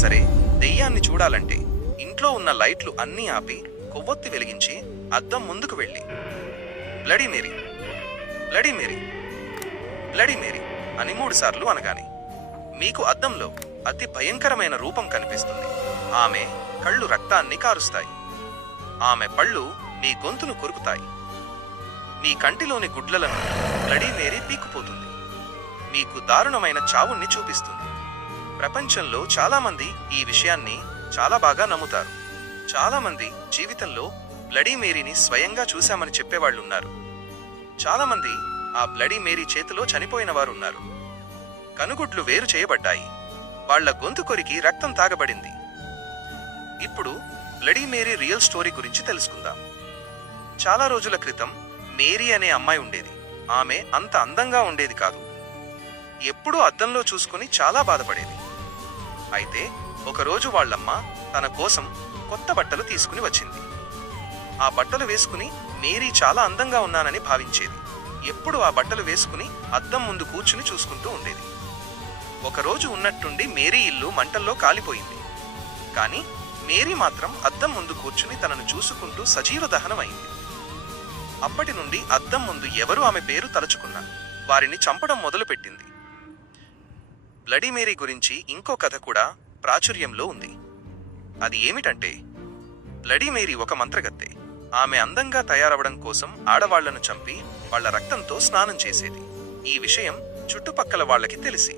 సరే దెయ్యాన్ని చూడాలంటే ఇంట్లో ఉన్న లైట్లు అన్నీ ఆపి కొవ్వొత్తి వెలిగించి అద్దం ముందుకు వెళ్ళి bloody Mary, bloody Mary, bloody Mary అని 3 సార్లు అనగానే మీకు అద్దంలో అతి భయంకరమైన రూపం కనిపిస్తుంది. ఆమె కళ్ళు రక్తాన్ని కారుస్తాయి. ఆమె పళ్ళు మీ గొంతును కొరుకుతాయి. మీ కంటిలోని గుడ్లను బ్లడీ మేరీ పీక్కుపోతుంది. మీకు దారుణమైన చావుని చూపిస్తుంది. ప్రపంచంలో చాలామంది ఈ విషయాన్ని చాలా బాగా నమ్ముతారు. చాలామంది జీవితంలో బ్లడీ మేరీని స్వయంగా చూశామని చెప్పేవాళ్లున్నారు. చాలామంది ఆ బ్లడీ మేరీ చేతిలో చనిపోయిన వారున్నారు. కనుగుడ్లు వేరు చేయబడ్డాయి. వాళ్ల గొంతు కొరికి రక్తం తాగబడింది. ఇప్పుడు బ్లడీ మేరీ రియల్ స్టోరీ గురించి తెలుసుకుందాం. చాలా రోజుల క్రితం మేరీ అనే అమ్మాయి ఉండేది. ఆమె అంత అందంగా ఉండేది కాదు. ఎప్పుడూ అద్దంలో చూసుకుని చాలా బాధపడేది. అయితే ఒకరోజు వాళ్ళమ్మ తన కోసం కొత్త బట్టలు తీసుకుని వచ్చింది. ఆ బట్టలు వేసుకుని మేరీ చాలా అందంగా ఉన్నానని భావించేది. ఎప్పుడు ఆ బట్టలు వేసుకుని అద్దం ముందు కూర్చుని చూసుకుంటూ ఉండేది. ఒకరోజు ఉన్నట్టుండి మేరీ ఇల్లు మంటల్లో కాలిపోయింది. కాని మేరీ మాత్రం అద్దం ముందు కూర్చుని తనను చూసుకుంటూ సజీవ దహనమైంది. అప్పటి నుండి అద్దం ముందు ఎవరు ఆమె పేరు తలుచుకున్నా వారిని చంపడం మొదలుపెట్టింది. బ్లడీ మేరీ గురించి ఇంకో కథ కూడా ప్రాచుర్యంలో ఉంది. అది ఏమిటంటే, బ్లడీ మేరీ ఒక మంత్రగత్తె. ఆమె అందంగా తయారవడం కోసం ఆడవాళ్లను చంపి వాళ్ల రక్తంతో స్నానం చేసేది. ఈ విషయం చుట్టుపక్కల వాళ్లకి తెలిసి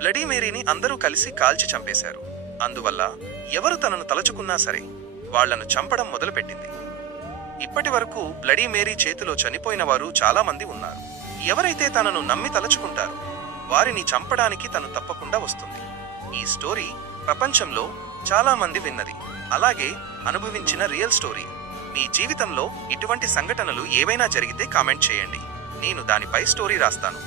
బ్లడీ మేరీని అందరూ కలిసి కాల్చి చంపేశారు. అందువల్ల ఎవరు తనను తలుచుకున్నా సరే వాళ్లను చంపడం మొదలుపెట్టింది. ఇప్పటి వరకు బ్లడీ మేరీ చేతిలో చనిపోయిన వారు చాలా మంది ఉన్నారు. ఎవరైతే తనను నమ్మి తలుచుకుంటారో వారిని చంపడానికి తను తప్పకుండా వస్తుంది. ఈ స్టోరీ ప్రపంచంలో చాలా మంది విన్నది, అలాగే అనుభవించిన రియల్ స్టోరీ. మీ జీవితంలో ఇటువంటి సంఘటనలు ఏవైనా జరిగితే కామెంట్ చేయండి. నేను దానిపై స్టోరీ రాస్తాను.